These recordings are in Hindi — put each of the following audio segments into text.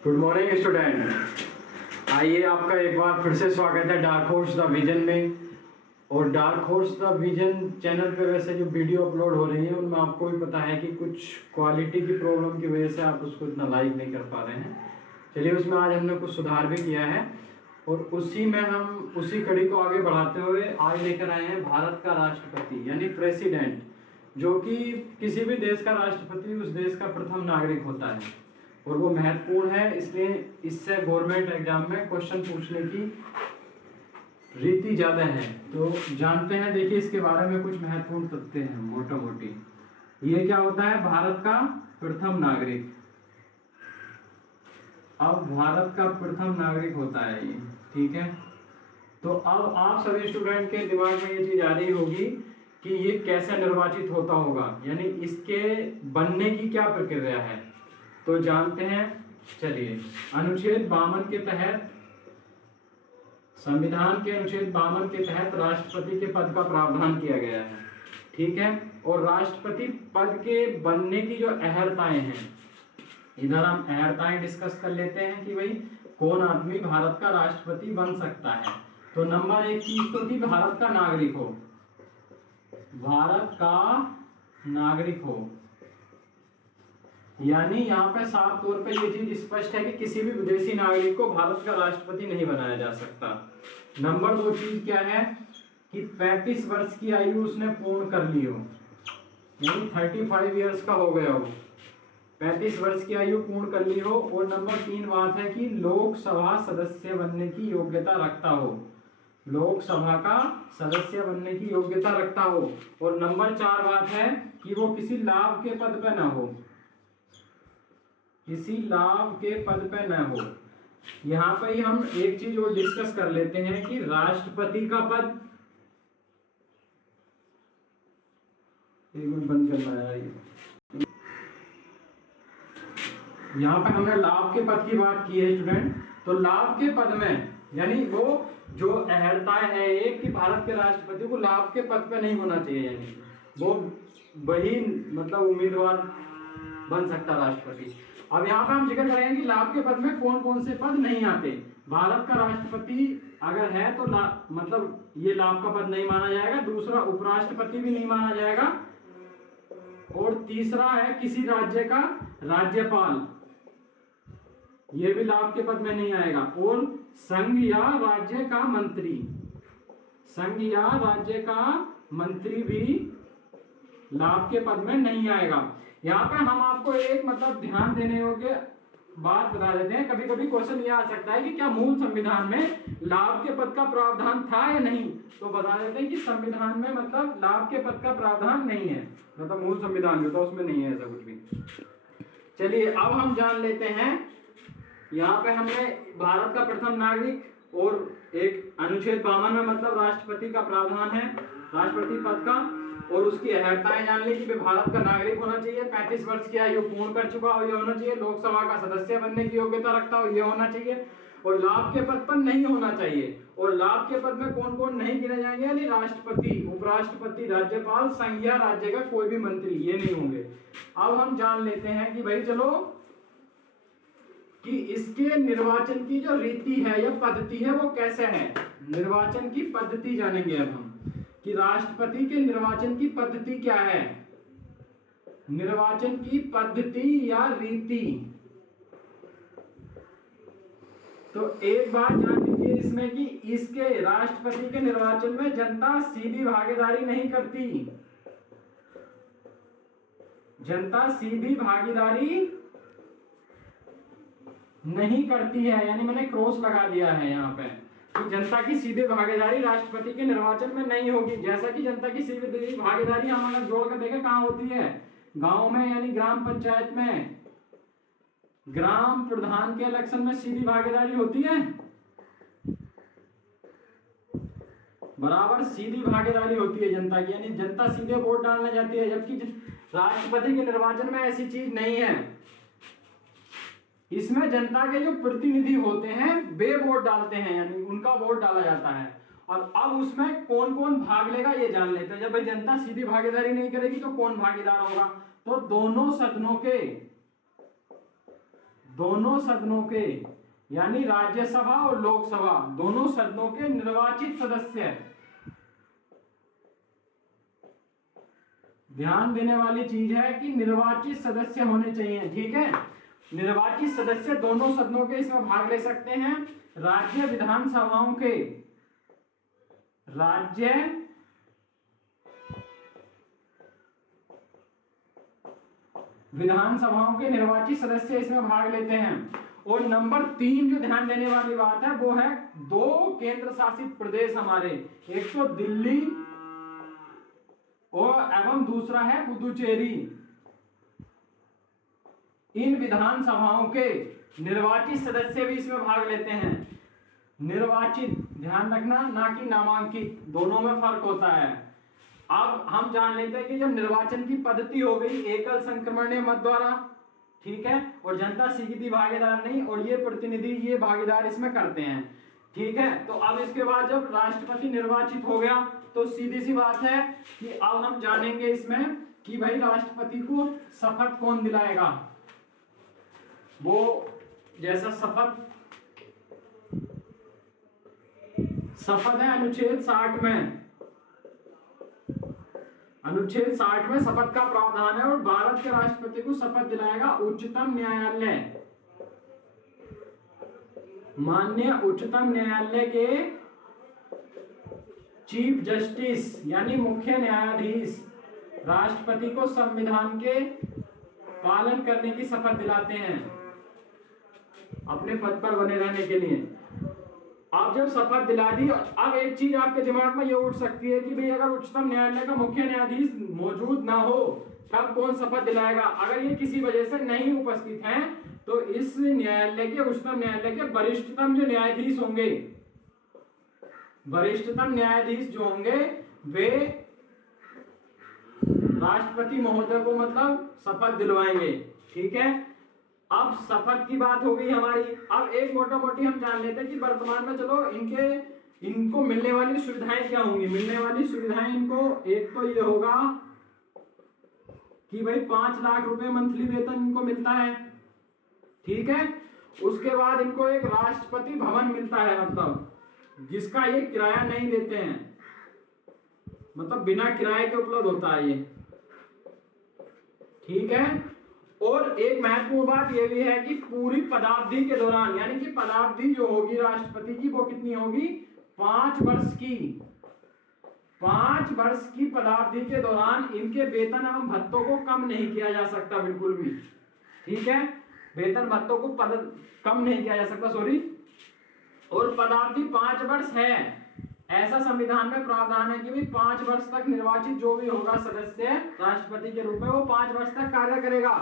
Good morning student. आइए, आपका एक बार फिर से स्वागत है डार्क हॉर्स द विजन में। और dark horse the vision channel पे वैसे जो वीडियो अपलोड हो रही है उनमें आपको भी पता है कि कुछ क्वालिटी की प्रॉब्लम की वजह से आप उसको इतना लाइक नहीं कर पा रहे हैं। चलिए, उसमें आज हमने कुछ सुधार भी किया है और उसी में हम उसी कड़ी को आगे बढ़ाते हुए आज लेकर आए हैं भारत का राष्ट्रपति यानी प्रेसिडेंट, जो कि किसी भी देश का राष्ट्रपति उस देश का प्रथम नागरिक होता है और वो महत्वपूर्ण है। इसलिए इससे गवर्नमेंट एग्जाम में क्वेश्चन पूछने की रीति ज़्यादा है। तो जानते हैं, देखिए इसके बारे में कुछ महत्वपूर्ण तथ्य हैं मोटा मोटी। ये क्या होता है? भारत का प्रथम नागरिक। अब भारत का प्रथम नागरिक होता है ये, ठीक है। तो अब आप सभी स्टूडेंट के दिमाग में ये चीज आ रही होगी कि ये कैसे निर्वाचित होता होगा, यानी इसके बनने की क्या प्रक्रिया है। तो जानते हैं, चलिए। अनुच्छेद 52 के तहत, संविधान के अनुच्छेद 52 के तहत राष्ट्रपति के पद का प्रावधान किया गया है, ठीक है। और राष्ट्रपति पद के बनने की जो अहर्ताएं हैं, इधर हम अहर्ताएं डिस्कस कर लेते हैं कि भाई कौन आदमी भारत का राष्ट्रपति बन सकता है। तो नंबर एक चीज तो कि भारत का नागरिक हो, भारत का नागरिक हो, यानी यहाँ पे साफ तौर पे ये चीज स्पष्ट है कि किसी भी विदेशी नागरिक को भारत का राष्ट्रपति नहीं बनाया जा सकता। नंबर दो चीज क्या है कि 35 वर्ष की आयु उसने पूर्ण कर ली हो, यानी 35 इयर्स का हो गया हो, 35 वर्ष की आयु पूर्ण कर ली हो। और नंबर 3 बात है कि लोकसभा सदस्य बनने की योग्यता रखता हो, लोकसभा का सदस्य बनने की योग्यता रखता हो। और नंबर 4 बात है कि वो किसी लाभ के पद पे ना हो, किसी लाभ के पद पे न हो। यहाँ पे ही हम एक चीज और डिस्कस कर लेते हैं कि राष्ट्रपति का पद, एक मिनट बंद करना है ये। यहाँ पे हमने लाभ के पद की बात की है स्टूडेंट। तो लाभ के पद में यानी वो जो अहर्ताएं है एक कि भारत के राष्ट्रपति को लाभ के पद पे नहीं होना चाहिए, यानी वो वही मतलब उम्मीदवार बन सकता राष्ट्रपति। अब यहाँ पे हम जिक्र करेंगे कि लाभ के पद में कौन कौन से पद नहीं आते। भारत का राष्ट्रपति अगर है तो मतलब ये लाभ का पद नहीं माना जाएगा। दूसरा, उपराष्ट्रपति भी नहीं माना जाएगा। और तीसरा है किसी राज्य का राज्यपाल, ये भी लाभ के पद में नहीं आएगा। और संघ या राज्य का मंत्री, संघ या राज्य का मंत्री भी लाभ के पद में नहीं आएगा। यहाँ पे हम आपको एक मतलब ध्यान देने योग्य बात बता देते हैं। कभी कभी क्वेश्चन ये आ सकता है कि क्या मूल संविधान में लाभ के पद का प्रावधान था या नहीं। तो बता देते हैं कि संविधान में मतलब लाभ के पद का प्रावधान नहीं है, मतलब मूल संविधान जो था उसमें नहीं है ऐसा कुछ भी। चलिए, अब हम जान लेते हैं। यहाँ पे हमने भारत का प्रथम नागरिक और एक अनुच्छेद 52 में मतलब राष्ट्रपति का प्रावधान है राष्ट्रपति पद का, और उसकी अहर्ताएं जान ली कि भारत का नागरिक होना चाहिए, 35 वर्ष की आयु पूर्ण कर चुका हो ये होना चाहिए, लोकसभा का सदस्य बनने की योग्यता रखता हो ये होना चाहिए, और लाभ के पद पर नहीं होना चाहिए। और लाभ के पद में कौन कौन नहीं गिने जाएंगे, यानी राष्ट्रपति, उपराष्ट्रपति, राज्यपाल, संघ या राज्य का कोई भी मंत्री, ये नहीं होंगे। अब हम जान लेते हैं कि भाई चलो कि इसके निर्वाचन की जो रीति है या पद्धति है वो कैसे है। निर्वाचन की पद्धति जानेंगे अब हम कि राष्ट्रपति के निर्वाचन की पद्धति क्या है। निर्वाचन की पद्धति या रीति, तो एक बात जान लीजिए इसमें कि इसके राष्ट्रपति के निर्वाचन में जनता सीधी भागीदारी नहीं करती, जनता सीधी भागीदारी नहीं करती है, यानी मैंने क्रॉस लगा दिया है यहाँ पे कि जनता की सीधे भागीदारी राष्ट्रपति के निर्वाचन में नहीं होगी। जैसा कि जनता की सीधी भागीदारी हम अगर जोड़ कर देखें कहाँ होती है, गांव में, यानी ग्राम पंचायत में, ग्राम प्रधान के इलेक्शन में सीधी भागीदारी होती है, बराबर सीधी भागीदारी होती है जनता की, यानी जनता सीधे वोट डालने जाती है। जबकि राष्ट्रपति के निर्वाचन में ऐसी चीज नहीं है। इसमें जनता के जो प्रतिनिधि होते हैं वे वोट डालते हैं, यानी उनका वोट डाला जाता है। और अब उसमें कौन कौन भाग लेगा ये जान लेते हैं। जब भाई जनता सीधी भागीदारी नहीं करेगी तो कौन भागीदार होगा, तो दोनों सदनों के, यानी राज्यसभा और लोकसभा दोनों सदनों के निर्वाचित सदस्य, ध्यान देने वाली चीज है कि निर्वाचित सदस्य होने चाहिए, ठीक है। निर्वाचित सदस्य दोनों सदनों के इसमें भाग ले सकते हैं। राज्य विधानसभाओं के, राज्य विधानसभाओं के निर्वाचित सदस्य इसमें भाग लेते हैं। और नंबर 3 जो ध्यान देने वाली बात है वो है 2 केंद्र शासित प्रदेश हमारे, एक तो दिल्ली और एवं दूसरा है पुदुचेरी। इन विधानसभाओं के निर्वाचित सदस्य भी इसमें भाग लेते हैं। निर्वाचित ध्यान रखना, ना कि नामांकित, दोनों में फर्क होता है। अब हम जान लेते हैं कि जब निर्वाचन की पद्धति हो गई एकल संक्रमणीय मत द्वारा, ठीक है, और जनता सीधी भागीदार नहीं, और ये प्रतिनिधि ये भागीदार इसमें करते हैं, ठीक है। तो अब इसके बाद जब राष्ट्रपति निर्वाचित हो गया तो सीधी सी बात है कि अब हम जानेंगे इसमें कि भाई राष्ट्रपति को शपथ कौन दिलाएगा। वो जैसा शपथ है अनुच्छेद 60 में, अनुच्छेद 60 में शपथ का प्रावधान है, और भारत के राष्ट्रपति को शपथ दिलाएगा उच्चतम न्यायालय, माननीय उच्चतम न्यायालय के चीफ जस्टिस यानी मुख्य न्यायाधीश राष्ट्रपति को संविधान के पालन करने की शपथ दिलाते हैं अपने पद पर बने रहने के लिए। आप जब शपथ दिला दी, अब एक चीज आपके दिमाग में ये उठ सकती है कि भाई अगर उच्चतम न्यायालय का मुख्य न्यायाधीश मौजूद ना हो तब कौन शपथ दिलाएगा। अगर ये किसी वजह से नहीं उपस्थित हैं तो इस न्यायालय के, उच्चतम न्यायालय के वरिष्ठतम जो न्यायाधीश होंगे, वरिष्ठतम न्यायाधीश जो होंगे वे राष्ट्रपति महोदय को मतलब शपथ दिलवाएंगे, ठीक है। अब शपथ की बात हो गई हमारी। अब एक मोटा मोटी हम जान लेते हैं कि वर्तमान में चलो इनको मिलने वाली सुविधाएं क्या होंगी। मिलने वाली सुविधाएं इनको एक तो ये होगा कि भाई 5 लाख रुपए मंथली वेतन इनको मिलता है, ठीक है। उसके बाद इनको एक राष्ट्रपति भवन मिलता है, मतलब जिसका ये किराया नहीं देते हैं, मतलब बिना किराए के उपलब्ध होता है ये, ठीक है। और एक महत्वपूर्ण बात यह भी है कि पूरी पदावधि के दौरान, यानी कि पदावधि जो होगी राष्ट्रपति की वो कितनी होगी, 5 वर्ष की। 5 वर्ष की पदावधि के दौरान इनके वेतन एवं भत्तों को कम नहीं किया जा सकता, बिल्कुल भी, ठीक है। वेतन भत्तों को कम नहीं किया जा सकता, सॉरी। और पदावधि 5 वर्ष है, ऐसा संविधान में प्रावधान है कि भाई 5 वर्ष तक निर्वाचित जो भी होगा सदस्य राष्ट्रपति के रूप में वो 5 वर्ष तक कार्य करेगा।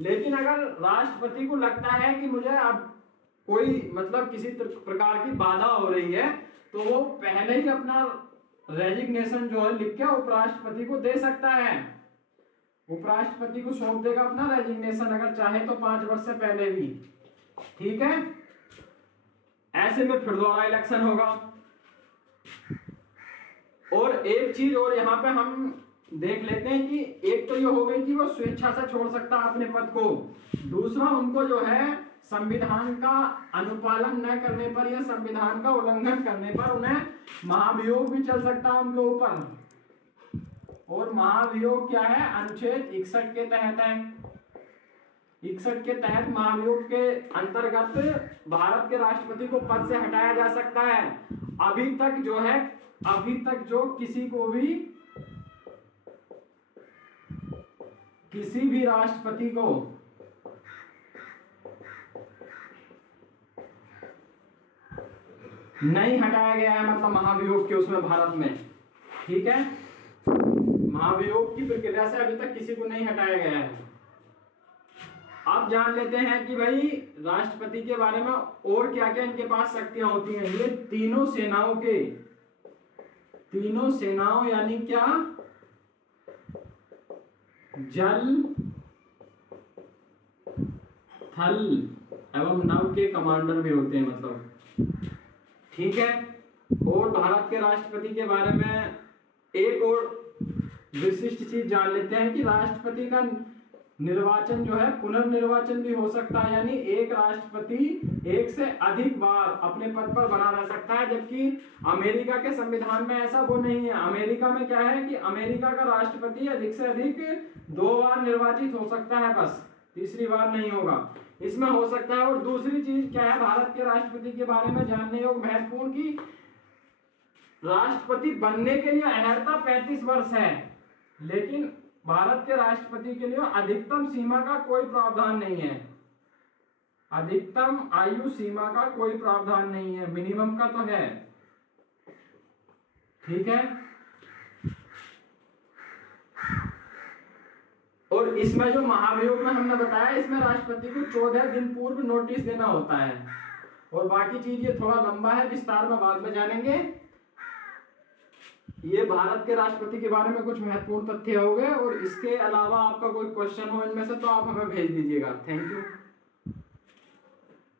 लेकिन अगर राष्ट्रपति को लगता है कि मुझे अब कोई मतलब किसी प्रकार की बाधा हो रही है तो वो पहले ही अपना रेजिग्नेशन जो है लिख के उपराष्ट्रपति को दे सकता है, उपराष्ट्रपति को सौंप देगा अपना रेजिग्नेशन, अगर चाहे तो 5 वर्ष से पहले भी, ठीक है। ऐसे में फिर दोबारा इलेक्शन होगा। और एक चीज और यहाँ पे हम देख लेते हैं कि एक तो ये हो गई कि वो स्वेच्छा से छोड़ सकता है अपने पद को, दूसरा उनको जो है संविधान का अनुपालन न करने पर या संविधान का उल्लंघन करने पर उन्हें महाभियोग भी चल सकता है उनके ऊपर। और महाभियोग क्या है, अनुच्छेद 61 के तहत है। 61 के तहत महाभियोग के अंतर्गत भारत के राष्ट्रपति को पद से हटाया जा सकता है। अभी तक जो किसी भी राष्ट्रपति को नहीं हटाया गया है, मतलब महाभियोग के उसमें भारत में, ठीक है। महाभियोग की प्रक्रिया से अभी तक किसी को नहीं हटाया गया है। आप जान लेते हैं कि भाई राष्ट्रपति के बारे में और क्या क्या इनके पास शक्तियां होती हैं। ये तीनों सेनाओं यानी क्या, जल, थल एवं नभ के कमांडर भी होते हैं, मतलब, ठीक है। और भारत के राष्ट्रपति के बारे में एक और विशिष्ट चीज जान लेते हैं कि राष्ट्रपति का निर्वाचन जो है पुनर्निर्वाचन भी हो सकता है, यानी एक राष्ट्रपति एक से अधिक बार अपने पद पर बना रह सकता है, जबकि अमेरिका के संविधान में ऐसा वो नहीं है। अमेरिका में क्या है कि अमेरिका का राष्ट्रपति अधिक से अधिक 2 बार निर्वाचित हो सकता है, बस तीसरी बार नहीं होगा। इसमें हो सकता है। और दूसरी चीज क्या है भारत के राष्ट्रपति के बारे में जानने योग्य महत्वपूर्ण की राष्ट्रपति बनने के लिए अर्हता 35 वर्ष है, लेकिन भारत के राष्ट्रपति के लिए अधिकतम सीमा का कोई प्रावधान नहीं है। अधिकतम आयु सीमा का कोई प्रावधान नहीं है, मिनिमम का तो है। ठीक है। और इसमें जो महाभियोग में हमने बताया, इसमें राष्ट्रपति को 14 दिन पूर्व नोटिस देना होता है। और बाकी चीज ये थोड़ा लंबा है, विस्तार में बाद में जानेंगे। ये भारत के राष्ट्रपति के बारे में कुछ महत्वपूर्ण तथ्य हो गए। और इसके अलावा आपका कोई क्वेश्चन हो इनमें से तो आप हमें भेज दीजिएगा। Thank you.